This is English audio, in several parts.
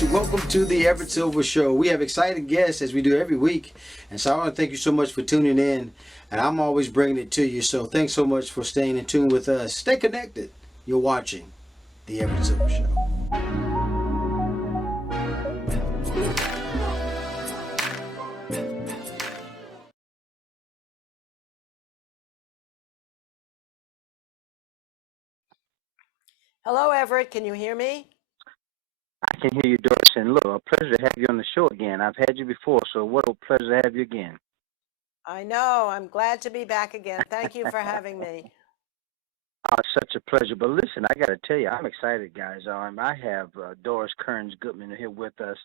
guys, welcome to the Everett Silver Show. We have exciting guests as we do every week, and so I want to thank you so much for tuning in, and I'm always bringing it to you, so thanks so much for staying in tune with us. Stay connected. You're watching the Everett Silver Show. Hello, Everett. Can you hear me? I can hear you, Doris, and look, a pleasure to have you on the show again. I've had you before, so what a pleasure to have you again. I know. I'm glad to be back again. Thank you for having me. Such a pleasure. But listen, I got to tell you, I'm excited, guys. I have Doris Kearns Goodman here with us,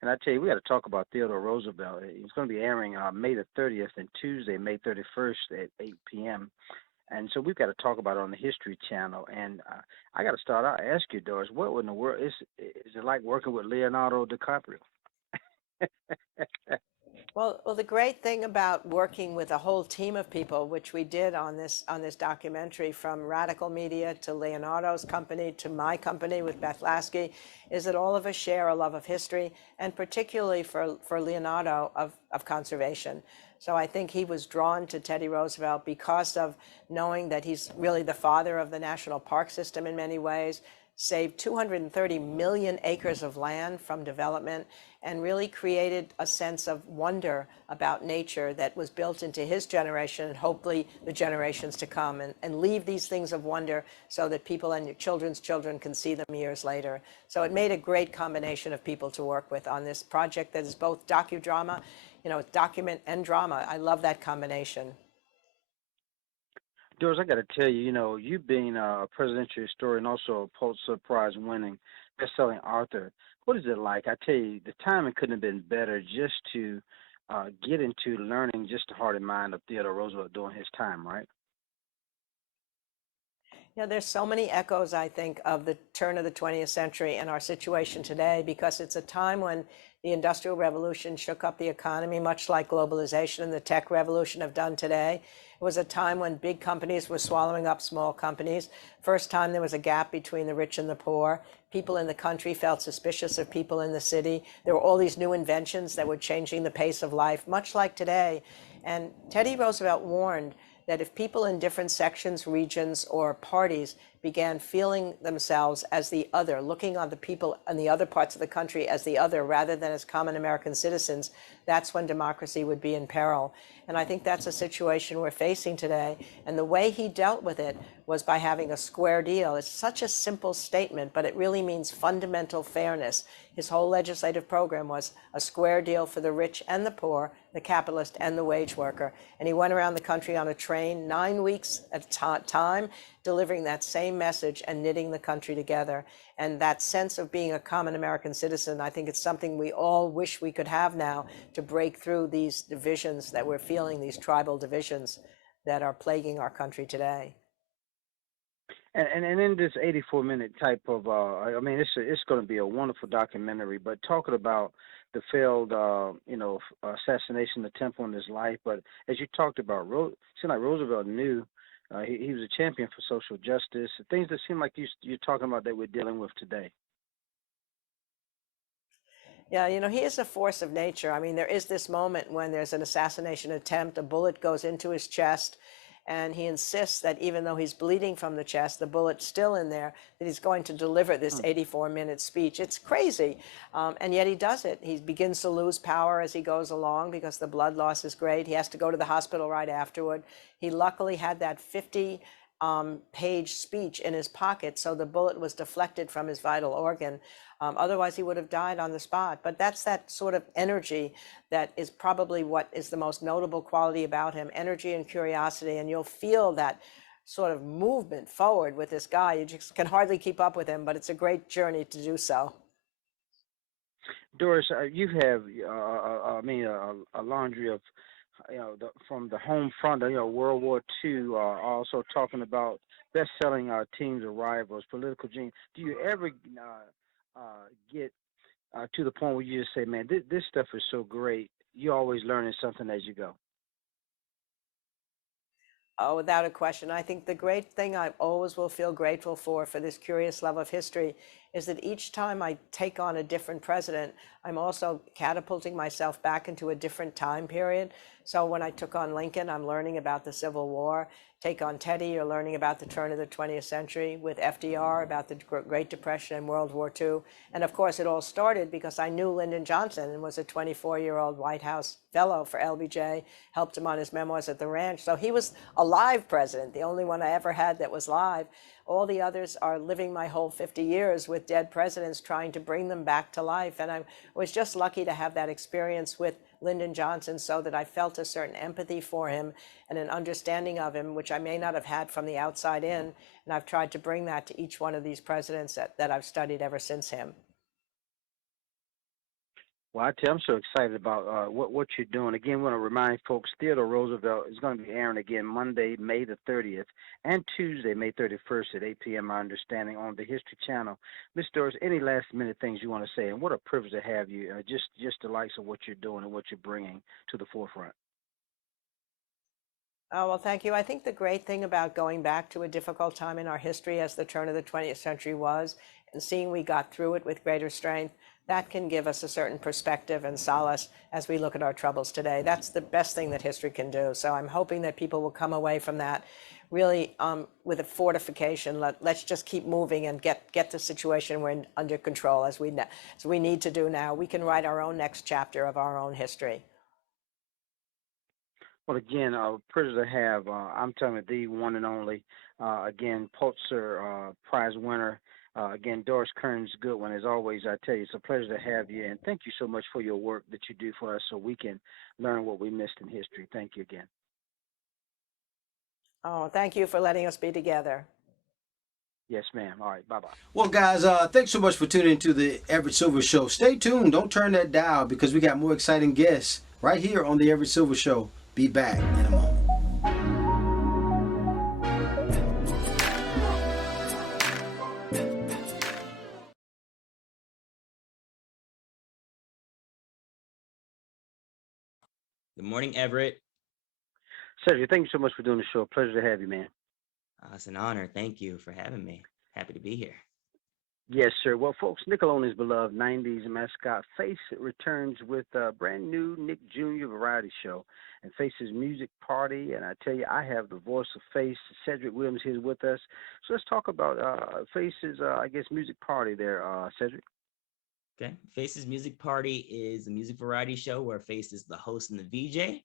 and I tell you, we got to talk about Theodore Roosevelt. It's going to be airing May the 30th and Tuesday, May 31st at 8 p.m. And so we've got to talk about it on the History Channel. And I got to start out, ask you, Doris, what in the world is it like working with Leonardo Dicaprio? Well, the great thing about working with a whole team of people, which we did on this documentary, from Radical Media to Leonardo's company to my company with Beth Lasky, is that all of us share a love of history, and particularly for Leonardo of conservation. So I think he was drawn to Teddy Roosevelt because of knowing that he's really the father of the national park system in many ways, saved 230 million acres of land from development, and really created a sense of wonder about nature that was built into his generation and hopefully the generations to come, and leave these things of wonder so that people and your children's children can see them years later. So it made a great combination of people to work with on this project that is both docudrama, document and drama. I love that combination. Doris, I got to tell you, you being a presidential historian, also a Pulitzer Prize winning, best-selling author, what is it like? I tell you, the timing couldn't have been better just to get into learning just the heart and mind of Theodore Roosevelt during his time, right? Yeah, there's so many echoes, I think, of the turn of the 20th century and our situation today, because it's a time when the Industrial Revolution shook up the economy, much like globalization and the tech revolution have done today. It was a time when big companies were swallowing up small companies. First time there was a gap between the rich and the poor. People in the country felt suspicious of people in the city. There were all these new inventions that were changing the pace of life, much like today. And Teddy Roosevelt warned that if people in different sections, regions, or parties began feeling themselves as the other, looking on the people in the other parts of the country as the other rather than as common American citizens, that's when democracy would be in peril. And I think that's a situation we're facing today. And the way he dealt with it was by having a square deal. It's such a simple statement, but it really means fundamental fairness. His whole legislative program was a square deal for the rich and the poor, the capitalist and the wage worker. And he went around the country on a train 9 weeks at a time, delivering that same message and knitting the country together. And that sense of being a common American citizen, I think it's something we all wish we could have now to break through these divisions that we're feeling, these tribal divisions that are plaguing our country today. And in this 84-minute type of, it's going to be a wonderful documentary. But talking about the failed, assassination attempt on his life. But as you talked about, it seemed like Roosevelt knew he was a champion for social justice. Things that seem like you're talking about that we're dealing with today. Yeah, he is a force of nature. I mean, there is this moment when there's an assassination attempt, a bullet goes into his chest, and he insists that even though he's bleeding from the chest, the bullet's still in there, that he's going to deliver this 84-minute speech. It's crazy, and yet he does it. He begins to lose power as he goes along because the blood loss is great. He has to go to the hospital right afterward. He luckily had that 50-page speech in his pocket, so the bullet was deflected from his vital organ. Otherwise, he would have died on the spot. But that's that sort of energy that is probably what is the most notable quality about him, energy and curiosity. And you'll feel that sort of movement forward with this guy. You just can hardly keep up with him, but it's a great journey to do so. Doris, you have, a laundry of, from the home front, World War II, also talking about best-selling teams of rivals, political genius. Do you ever get to the point where you just say, man, this stuff is so great, you're always learning something as you go? Oh, without a question. I think the great thing I always will feel grateful for this curious love of history, is that each time I take on a different president, I'm also catapulting myself back into a different time period. So when I took on Lincoln, I'm learning about the Civil War. Take on Teddy, you're learning about the turn of the 20th century. With FDR, about the Great Depression and World War II. And of course, it all started because I knew Lyndon Johnson and was a 24-year-old White House fellow for LBJ, helped him on his memoirs at the ranch. So he was a live president, the only one I ever had that was live. All the others are living my whole 50 years with dead presidents, trying to bring them back to life. And I was just lucky to have that experience with Lyndon Johnson, so that I felt a certain empathy for him and an understanding of him, which I may not have had from the outside in. And I've tried to bring that to each one of these presidents that I've studied ever since him. Well, I tell you, I'm so excited about what you're doing. Again, we want to remind folks, Theodore Roosevelt is going to be airing again Monday, May the 30th, and Tuesday, May 31st at 8 p.m., my understanding, on the History Channel. Miss Doris, any last-minute things you want to say? And what a privilege to have you, just the likes of what you're doing and what you're bringing to the forefront. Oh, well, thank you. I think the great thing about going back to a difficult time in our history, as the turn of the 20th century was, and seeing we got through it with greater strength, that can give us a certain perspective and solace as we look at our troubles today. That's the best thing that history can do. So I'm hoping that people will come away from that really with a fortification. Let's just keep moving and get the situation we're under control, as we need to do now. We can write our own next chapter of our own history. Well, again, privilege to have, I'm telling you, the one and only, again, Pulitzer Prize winner, again, Doris Kearns Goodwin. As always, I tell you, it's a pleasure to have you, and thank you so much for your work that you do for us so we can learn what we missed in history. Thank you again. Oh, thank you for letting us be together. Yes, ma'am. All right, bye-bye. Well, guys, thanks so much for tuning into the Everett Silver Show. Stay tuned. Don't turn that dial, because we got more exciting guests right here on the Everett Silver Show. Be back in a moment. Good morning, Everett. Cedric, thank you so much for doing the show. Pleasure to have you, man. It's an honor. Thank you for having me. Happy to be here. Yes, sir. Well, folks, Nickelodeon's beloved 90s mascot Face returns with a brand new Nick Jr. variety show and Face's music party. And I tell you, I have the voice of Face, Cedric Williams, here with us. So let's talk about Face's, music party there, Cedric. Okay. Face's Music Party is a music variety show where Face is the host and the VJ.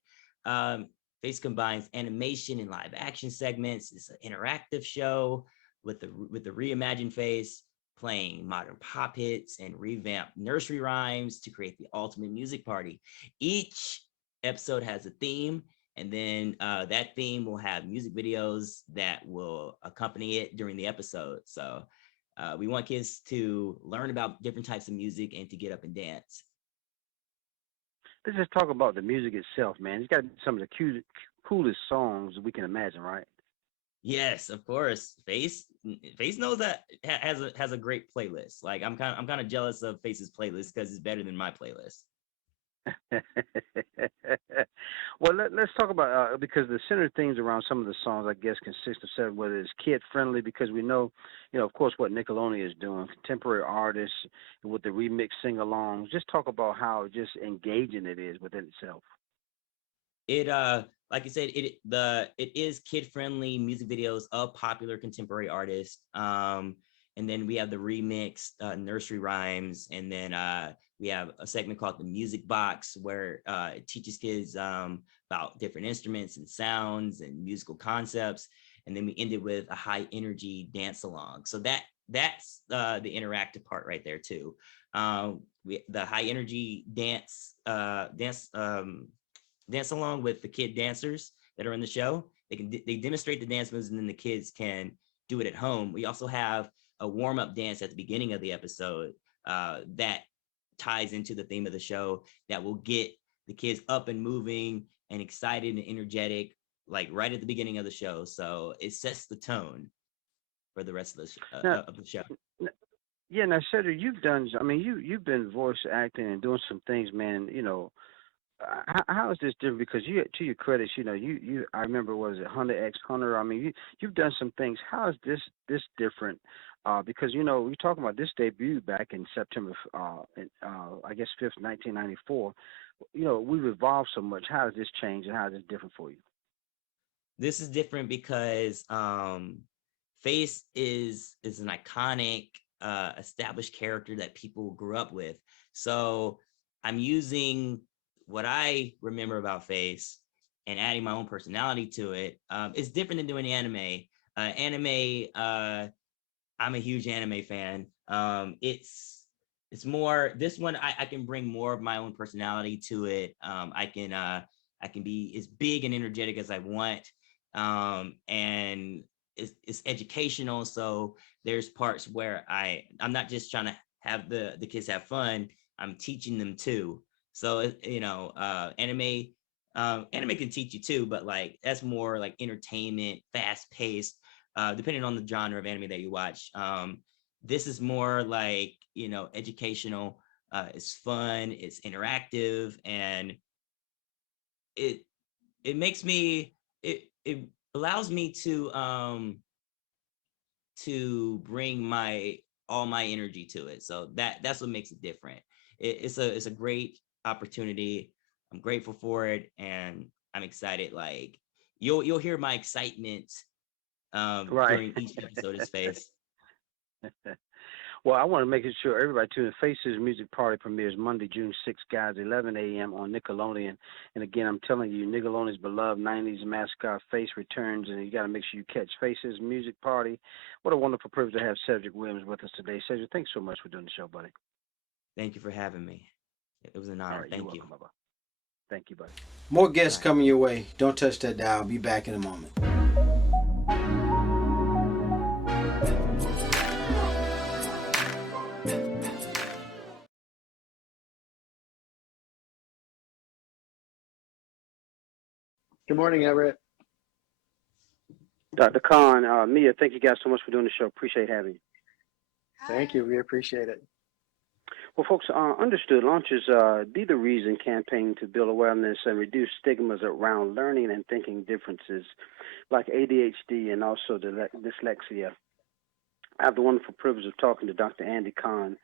Face combines animation and live action segments. It's an interactive show with the reimagined Face, playing modern pop hits and revamped nursery rhymes to create the ultimate music party. Each episode has a theme, and then that theme will have music videos that will accompany it during the episode. So we want kids to learn about different types of music and to get up and dance. Let's just talk about the music itself, man. It's got some of the coolest songs we can imagine, right? Yes, of course. Face knows that has a great playlist. Like I'm kind of jealous of Face's playlist because it's better than my playlist. Well, let's talk about because the center themes around some of the songs, I guess, consist of whether it's kid friendly, because we know, of course, what Nickelodeon is doing, contemporary artists with the remix sing-alongs. Just talk about how just engaging it is within itself. It like you said, it is kid friendly music videos of popular contemporary artists. And then we have the remix nursery rhymes, and then we have a segment called the Music Box, where it teaches kids about different instruments and sounds and musical concepts. And then we ended with a high energy dance along. So that's the interactive part right there too. The high energy dance along with the kid dancers that are in the show. They demonstrate the dance moves, and then the kids can do it at home. We also have a warm-up dance at the beginning of the episode that ties into the theme of the show, that will get the kids up and moving and excited and energetic, like right at the beginning of the show. So it sets the tone for the rest of the show. Yeah, now Cedric, you've you've been voice acting and doing some things, man. How is this different? Because to your credits, I remember, was it Hunter X Hunter? You've done some things. How is this different Because we're talking about this debut back in September, I guess 5th, 1994. We've evolved so much. How has this changed, and how is this different for you? This is different because Face is an iconic, established character that people grew up with. So I'm using what I remember about Face and adding my own personality to it. It's different than doing anime. I'm a huge anime fan. It's more this one. I can bring more of my own personality to it. I can be as big and energetic as I want, and it's educational. So there's parts where I'm not just trying to have the kids have fun. I'm teaching them too. So anime can teach you too, but like that's more like entertainment, fast paced. Depending on the genre of anime that you watch. This is more like, educational. It's fun, it's interactive, and it makes me it allows me to bring all my energy to it. So that's what makes it different. It's a great opportunity. I'm grateful for it, and I'm excited. Like you'll hear my excitement Right. during each episode of Space. Well, I want to make sure everybody tunes in. Faces Music Party premieres Monday, June 6th, guys, 11 a.m. on Nickelodeon. And again, I'm telling you, Nickelodeon's beloved 90s mascot Face returns, and you got to make sure you catch Faces Music Party. What a wonderful privilege to have Cedric Williams with us today. Cedric, thanks so much for doing the show, buddy. Thank you for having me. It was an honor. All right, Thank you're you. welcome, Bubba. Thank you, buddy. More guests coming your way. Don't touch that dial. Be back in a moment. Good morning, Everett. Dr. Khan, Mia, thank you guys so much for doing the show. Appreciate having you. Thank you. We appreciate it. Well, folks, Understood launches Be the Reason campaign to build awareness and reduce stigmas around learning and thinking differences like ADHD and also dyslexia. I have the wonderful privilege of talking to Dr. Andy Khan,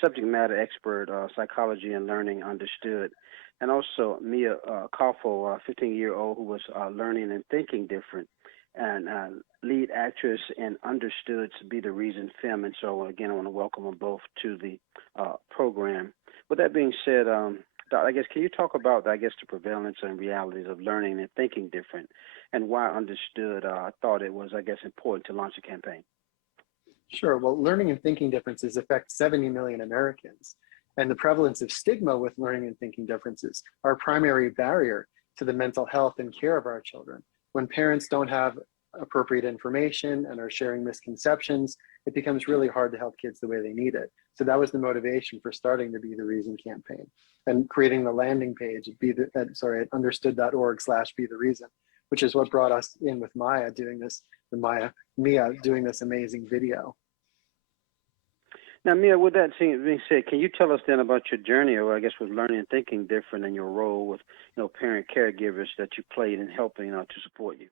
subject matter expert, psychology and learning understood, and also Mia Koffel, 15-year-old who was learning and thinking different, and lead actress in Understood to Be the Reason film. And so, again, I want to welcome them both to the program. With that being said, I guess, can you talk about, the prevalence and realities of learning and thinking different, and why Understood thought it was, important to launch a campaign? Sure. Well, learning and thinking differences affect 70 million Americans, and the prevalence of stigma with learning and thinking differences are a primary barrier to the mental health and care of our children. When parents don't have appropriate information and are sharing misconceptions, it becomes really hard to help kids the way they need it. So that was the motivation for starting the Be the Reason campaign and creating the landing page at understood.org/be the reason, which is what brought us in with Mia doing this amazing video. Now, Mia, with that being said, can you tell us then about your journey, or I guess with learning and thinking different, and your role with, parent caregivers that you played in helping, to support you?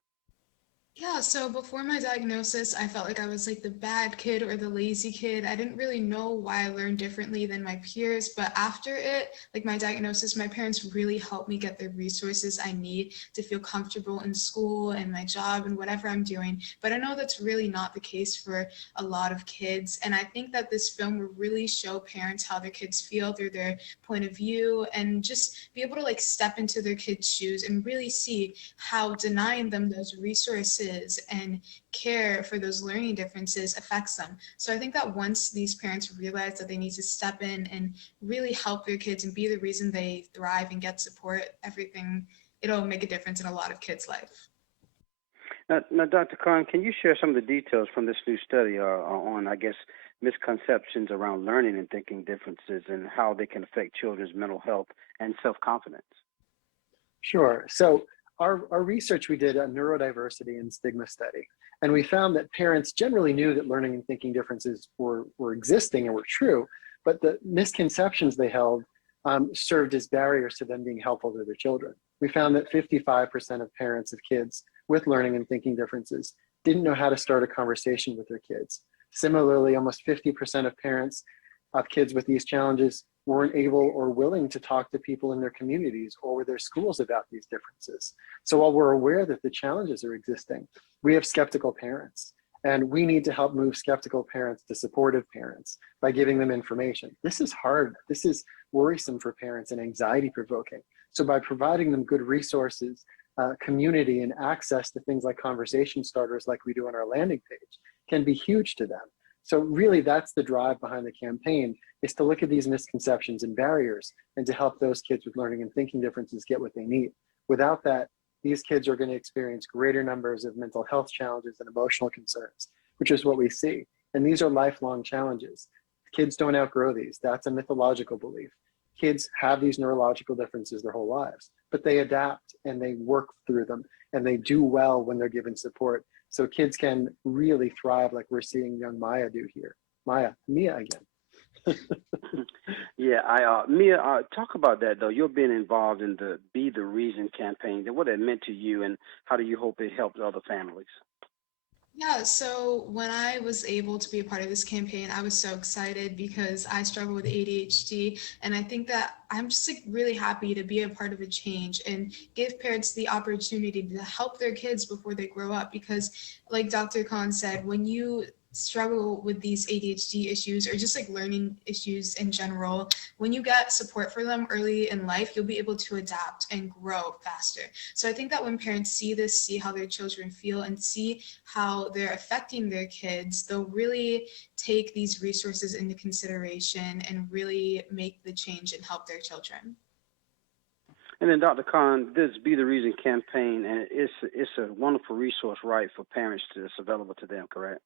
Yeah, so before my diagnosis, I felt like I was like the bad kid or the lazy kid. I didn't really know why I learned differently than my peers, but after it, like my diagnosis, my parents really helped me get the resources I need to feel comfortable in school and my job and whatever I'm doing. But I know that's really not the case for a lot of kids. And I think that this film will really show parents how their kids feel through their point of view, and just be able to like step into their kids' shoes and really see how denying them those resources and care for those learning differences affects them. So I think that once these parents realize that they need to step in and really help their kids and be the reason they thrive and get support, it'll make a difference in a lot of kids' life. Now, Dr. Khan, can you share some of the details from this new study on, misconceptions around learning and thinking differences and how they can affect children's mental health and self-confidence? Sure. So our research, we did a neurodiversity and stigma study, and we found that parents generally knew that learning and thinking differences were existing and were true, but the misconceptions they held served as barriers to them being helpful to their children. We found that 55% of parents of kids with learning and thinking differences didn't know how to start a conversation with their kids. Similarly, almost 50% of parents of kids with these challenges weren't able or willing to talk to people in their communities or with their schools about these differences. So while we're aware that the challenges are existing, we have skeptical parents, and we need to help move skeptical parents to supportive parents by giving them information. This is hard. This is worrisome for parents and anxiety provoking. So by providing them good resources, community, and access to things like conversation starters like we do on our landing page can be huge to them. So really, that's the drive behind the campaign, is to look at these misconceptions and barriers and to help those kids with learning and thinking differences get what they need. Without that, these kids are going to experience greater numbers of mental health challenges and emotional concerns, which is what we see. And these are lifelong challenges. Kids don't outgrow these. That's a mythological belief. Kids have these neurological differences their whole lives, but they adapt and they work through them, and they do well when they're given support. So kids can really thrive like we're seeing young Maya do here. Mia again. Yeah, Mia, talk about that though. You're being involved in the Be the Reason campaign. What it meant to you, and how do you hope it helps other families? Yeah, so when I was able to be a part of this campaign, I was so excited because I struggle with ADHD, and I think that I'm just like really happy to be a part of a change and give parents the opportunity to help their kids before they grow up. Because like Dr. Khan said, when you struggle with these ADHD issues or just like learning issues in general, when you get support for them early in life, you'll be able to adapt and grow faster. So I think that when parents see this, see how their children feel, and see how they're affecting their kids, they'll really take these resources into consideration and really make the change and help their children. And then, Dr. Khan, this Be the Reason campaign, and it's a wonderful resource, right, for parents it's available to them, correct?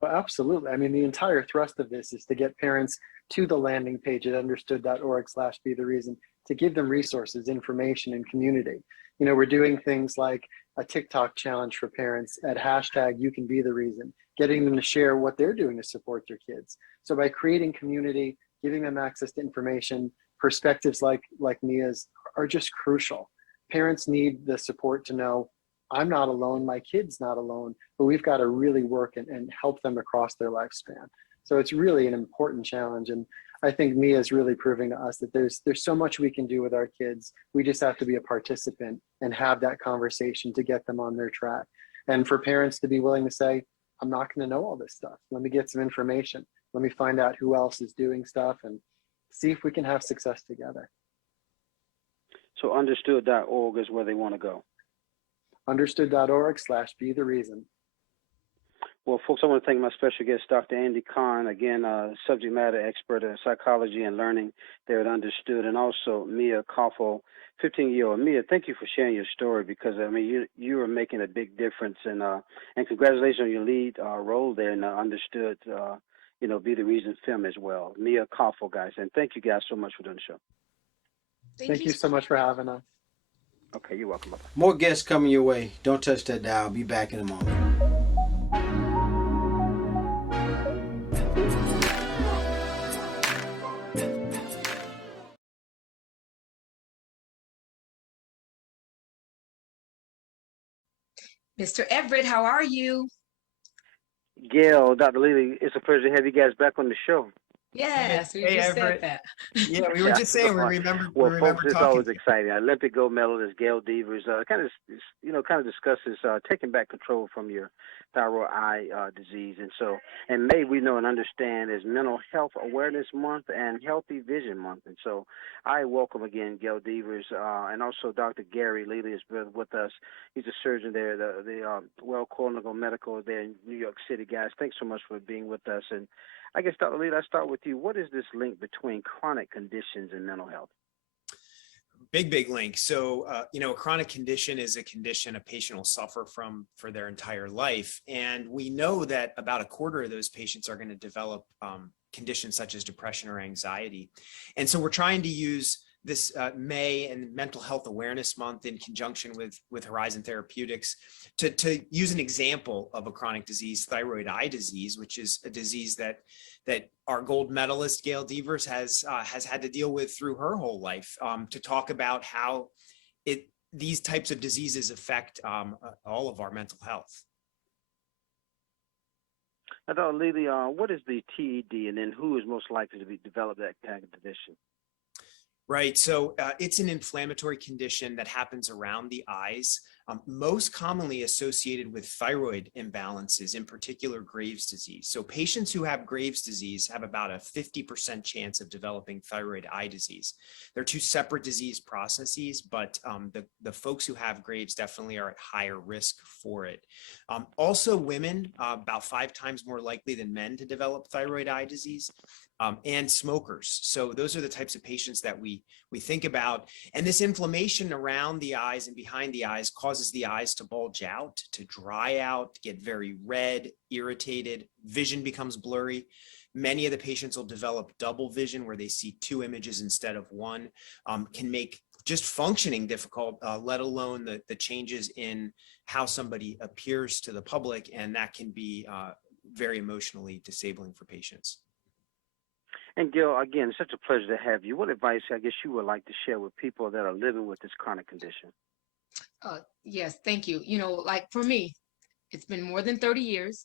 Well, absolutely. I mean, the entire thrust of this is to get parents to the landing page at understood.org/be the reason, to give them resources, information, and community. You know, we're doing things like a TikTok challenge for parents at #YouCanBeTheReason, getting them to share what they're doing to support their kids. So by creating community, giving them access to information, perspectives like Mia's are just crucial. Parents need the support to know, I'm not alone, my kid's not alone, but we've got to really work and help them across their lifespan. So it's really an important challenge. And I think Mia is really proving to us that there's so much we can do with our kids. We just have to be a participant and have that conversation to get them on their track. And for parents to be willing to say, I'm not going to know all this stuff. Let me get some information. Let me find out who else is doing stuff and see if we can have success together. So understood.org is where they want to go. Understood.org/be the reason. Well, folks, I want to thank my special guest, Dr. Andy Kahn, again, subject matter expert in psychology and learning there at Understood, and also Mia Koffel, 15-year-old. Mia, thank you for sharing your story, because, I mean, you are making a big difference, and congratulations on your lead role there in Understood, Be the Reason film as well. Mia Koffel, guys, and thank you guys so much for doing the show. Thank you so much for having us. Okay, you're welcome. More guests coming your way. Don't touch that dial. Be back in a moment. Mr. Everett, how are you? Gail, Dr. Lely, it's a pleasure to have you guys back on the show. Yes, we Hey, just Everett. said that. Yeah, we were just saying we remember. Well, we folks, remember it's talking. always exciting. Olympic gold medalist Gail Devers kind of discusses taking back control from your thyroid eye disease. And so, in May, we know and understand is Mental Health Awareness Month and Healthy Vision Month. And so, I welcome again Gail Devers and also Dr. Gary Lely is with us. He's a surgeon there, the Well Cornell Medical there in New York City. Guys, thanks so much for being with us. And I guess, Dr. Lely, I'll start with you. What is this link between chronic conditions and mental health? Big link. So, a chronic condition is a condition a patient will suffer from for their entire life. And we know that about a quarter of those patients are going to develop conditions such as depression or anxiety. And so we're trying to use this May and Mental Health Awareness Month in conjunction with Horizon Therapeutics to use an example of a chronic disease, thyroid eye disease, which is a disease that our gold medalist Gail Devers has had to deal with through her whole life, to talk about how these types of diseases affect all of our mental health. Now, Dr. Lily, what is the TED, and then who is most likely to be develop that kind of condition? Right. So it's an inflammatory condition that happens around the eyes, most commonly associated with thyroid imbalances, in particular Graves' disease. So patients who have Graves' disease have about a 50% chance of developing thyroid eye disease. They're two separate disease processes, but the folks who have Graves definitely are at higher risk for it. Also, women, about 5 times more likely than men to develop thyroid eye disease. And smokers. So those are the types of patients that we think about. And this inflammation around the eyes and behind the eyes causes the eyes to bulge out, to dry out, get very red, irritated, vision becomes blurry. Many of the patients will develop double vision where they see 2 images instead of 1, can make just functioning difficult, let alone the changes in how somebody appears to the public. And that can be very emotionally disabling for patients. And Gail, again, it's such a pleasure to have you. What advice, I guess, you would like to share with people that are living with this chronic condition? Yes, thank you. You know, like for me, it's been more than 30 years.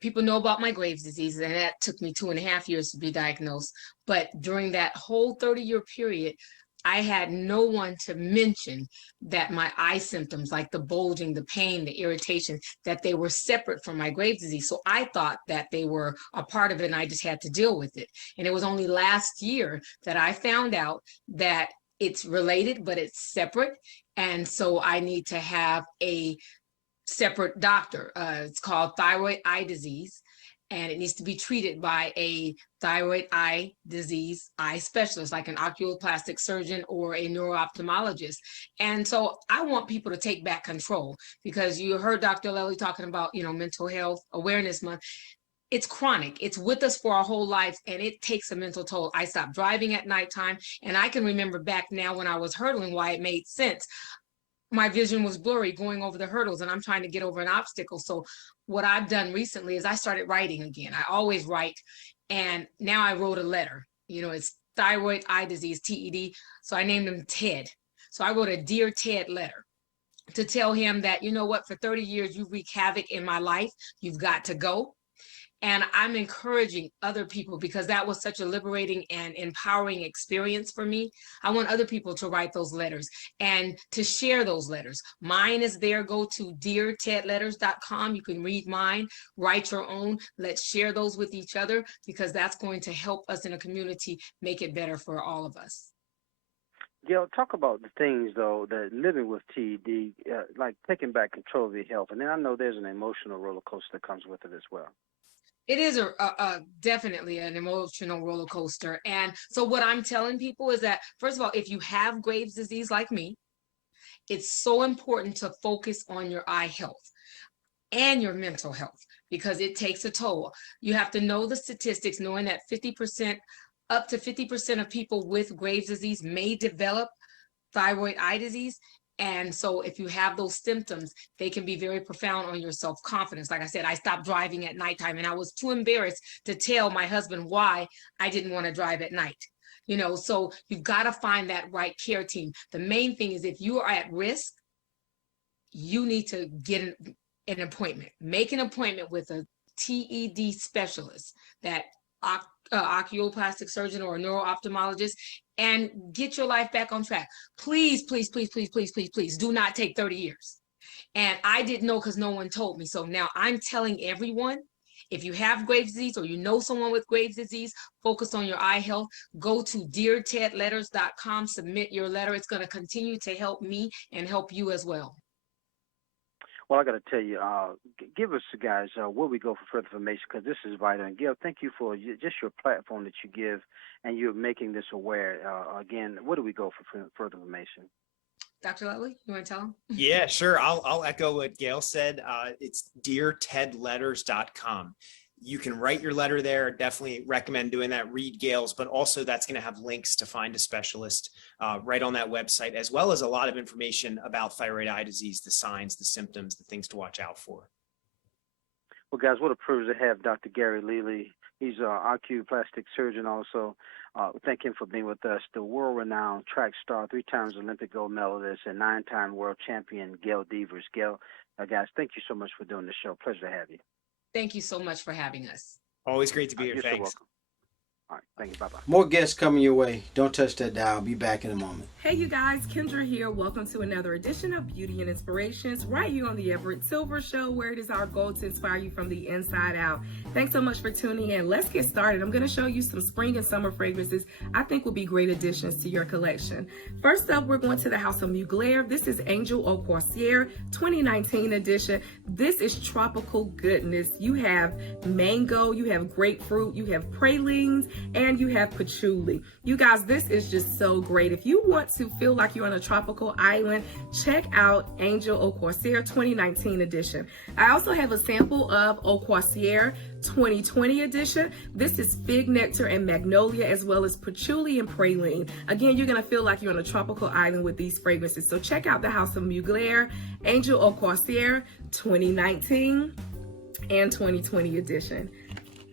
People know about my Graves' disease, and that took me 2.5 years to be diagnosed. But during that whole 30-year period, I had no one to mention that my eye symptoms, like the bulging, the pain, the irritation, that they were separate from my Graves' disease. So I thought that they were a part of it and I just had to deal with it. And it was only last year that I found out that it's related, but it's separate. And so I need to have a separate doctor. It's called Thyroid Eye Disease, and it needs to be treated by a thyroid eye disease eye specialist, like an oculoplastic surgeon or a neuro-ophthalmologist. And so I want people to take back control, because you heard Dr. Lely talking about, you know, Mental Health Awareness Month. It's chronic. It's with us for our whole lives, and it takes a mental toll. I stopped driving at nighttime, and I can remember back now when I was hurdling why it made sense. My vision was blurry going over the hurdles, and I'm trying to get over an obstacle. So what I've done recently is I started writing again. I always write, and now I wrote a letter. You know, it's Thyroid Eye Disease, TED. So I named him Ted. So I wrote a Dear Ted letter to tell him that, you know what, for 30 years, you wreak havoc in my life. You've got to go. And I'm encouraging other people, because that was such a liberating and empowering experience for me. I want other people to write those letters and to share those letters. Mine is there. Go to deartedletters.com. You can read mine, write your own. Let's share those with each other, because that's going to help us in a community make it better for all of us. Gail, talk about the things, though, that living with TED, like taking back control of your health. And then I know there's an emotional roller coaster that comes with it as well. It is definitely an emotional roller coaster. And so what I'm telling people is that, first of all, if you have Graves' disease like me, it's so important to focus on your eye health and your mental health, because it takes a toll. You have to know the statistics, knowing that 50%, up to 50% of people with Graves' disease may develop thyroid eye disease. And so if you have those symptoms, they can be very profound on your self-confidence. Like I said, I stopped driving at nighttime, and I was too embarrassed to tell my husband why I didn't want to drive at night. You know, so you've got to find that right care team. The main thing is, if you are at risk, you need to get an appointment. Make an appointment with a TED specialist, that oculoplastic surgeon or a neuro-ophthalmologist, and get your life back on track. Please, please, please, please, please, please, please do not take 30 years. And I didn't know, because no one told me. So now I'm telling everyone, if you have Graves' disease or you know someone with Graves' disease, focus on your eye health. Go to deartedletters.com, submit your letter. It's going to continue to help me and help you as well. Well, I got to tell you, give us, guys, where we go for further information, because this is vital. And Gail, thank you for just your platform that you give, and you're making this aware. Again, where do we go for further information? Dr. Lutley, you want to tell them? Yeah, sure. I'll echo what Gail said. It's deartedletters.com. You can write your letter there. Definitely recommend doing that. Read Gail's, but also that's going to have links to find a specialist right on that website, as well as a lot of information about thyroid eye disease, the signs, the symptoms, the things to watch out for. Well, guys, what a privilege to have Dr. Gary Lely. He's an oculoplastic surgeon also. Thank him for being with us. The world-renowned track star, 3 times Olympic gold medalist, and 9-time world champion, Gail Devers. Gail, guys, thank you so much for doing the show. Pleasure to have you. Thank you so much for having us. Always great to be here. You're so Thanks. welcome. All right. Thank you. Bye-bye. More guests coming your way. Don't touch that dial. Be back in a moment. Hey you guys, Kendra here. Welcome to another edition of Beauty and Inspirations right here on the Everett Silver Show, where it is our goal to inspire you from the inside out. Thanks so much for tuning in. Let's get started. I'm going to show you some spring and summer fragrances I think will be great additions to your collection. First up, we're going to the House of Mugler. This is Angel Au Corsaire 2019 edition. This is tropical goodness. You have mango, you have grapefruit, you have pralines, and you have patchouli. You guys, this is just so great. If you want to feel like you're on a tropical island, check out Angel Au Corsaire 2019 edition. I also have a sample of Au Corsaire 2020 edition. This is fig nectar and magnolia, as well as patchouli and praline. Again, you're going to feel like you're on a tropical island with these fragrances. So check out the House of Mugler, Angel Au Corsaire 2019 and 2020 edition.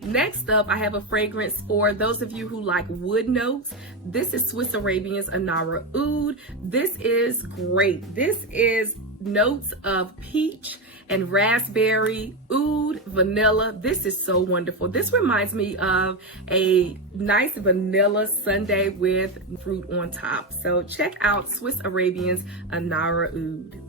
Next up, I have a fragrance for those of you who like wood notes. This is Swiss Arabian's Anara Oud. This is great. This is notes of peach and raspberry, oud, vanilla. This is so wonderful. This reminds me of a nice vanilla sundae with fruit on top. So check out Swiss Arabian's Anara Oud.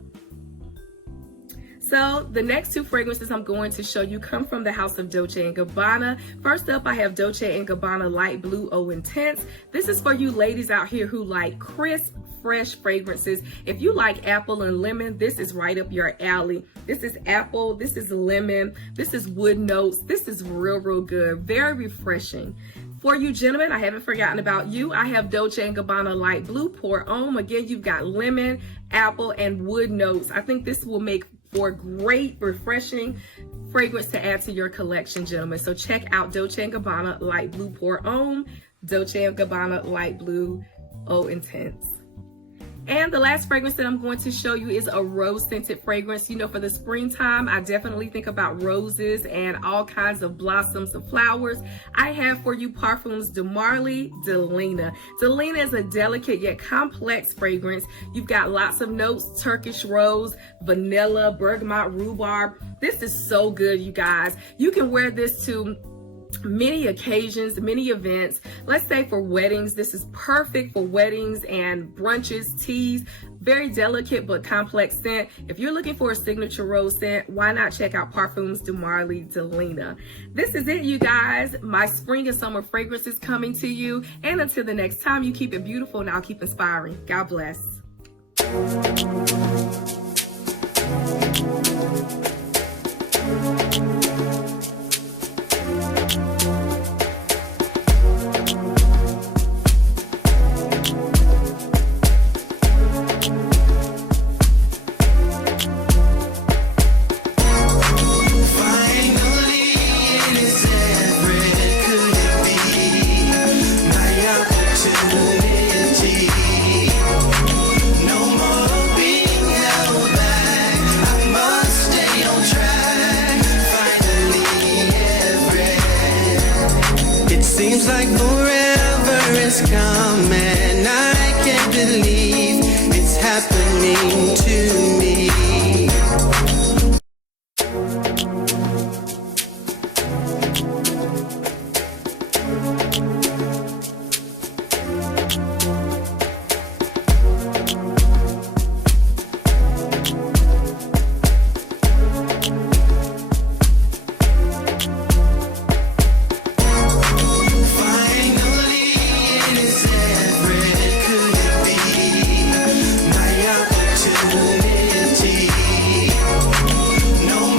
So the next two fragrances I'm going to show you come from the house of Dolce & Gabbana. First up, I have Dolce & Gabbana Light Blue Eau Intense. This is for you ladies out here who like crisp, fresh fragrances. If you like apple and lemon, this is right up your alley. This is apple, this is lemon, this is wood notes. This is real good, very refreshing. For you gentlemen, I haven't forgotten about you. I have Dolce & Gabbana Light Blue Pour Homme. Again, you've got lemon, apple, and wood notes. I think this will make for great, refreshing fragrance to add to your collection, gentlemen. So check out Dolce & Gabbana Light Blue Pour Homme, Dolce & Gabbana Light Blue Eau Intense. And the last fragrance that I'm going to show you is a rose scented fragrance. You know, for the springtime, I definitely think about roses and all kinds of blossoms of flowers. I have for you Parfums de Marly de Lena. De Lena is a delicate yet complex fragrance. You've got lots of notes: Turkish rose, vanilla, bergamot, rhubarb. This is so good, you guys. You can wear this to many occasions, many events. Let's say for weddings, this is perfect for weddings and brunches, teas. Very delicate but complex scent. If you're looking for a signature rose scent, why not check out Parfums de Marly de Lena. This is it, you guys. My spring and summer fragrance is coming to you. And until the next time, you keep it beautiful and I'll keep inspiring. God bless. Seems like forever is coming.